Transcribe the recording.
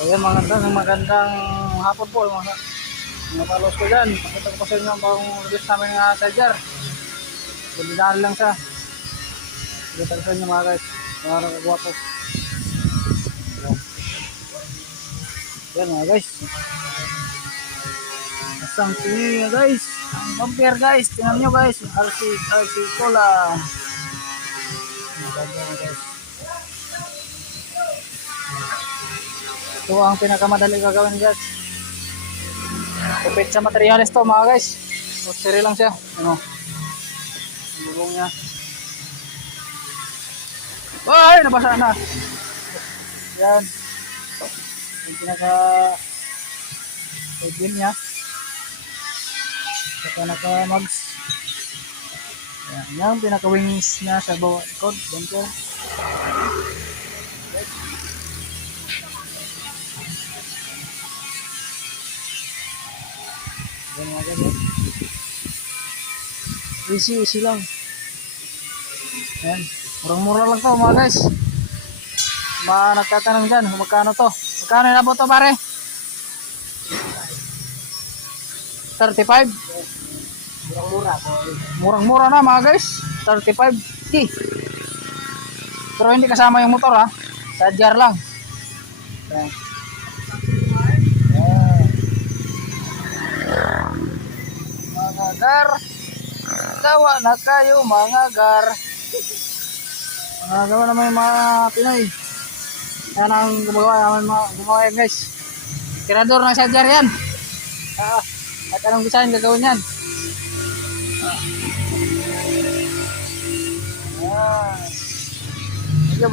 So yan, magandang hapon po mga palos ko dyan. Pakita ko pa sa inyo ang bagong release namin nga charger. Bundaan lang siya. Pakita ko sa inyo mga guys, para kagawa po. Yan mga guys, asang tingin nga guys, ang bumper guys, tingnan nyo guys, RC Cola. Maganda guys. Ito ang pinakamadali gagawin guys. Kupit sa materialis to mga guys. Rotisserie lang siya. Ano? Bubong niya. Ay! Nabasa na. Yan. Yung pinaka headwind niya. Saka naka-mags. Yan. Yung pinaka-wings niya sa bawah ikot. Bumper. Easy lang. Yan. Murang-mura lang to mga guys. Mga nagtatanong dyan kung magkano to. Magkano na po to pare? 35? Murang-mura na mga guys. 35. Pero hindi kasama yung motor ha. Charger lang. Yan. Mga gar. Gawa na kayo mga gar. Gawa naman yung mga Pinoy. Yan ang gumawa yan guys. Tirador ng charger yan. At anong design gagawin yan. Ayan. Medyo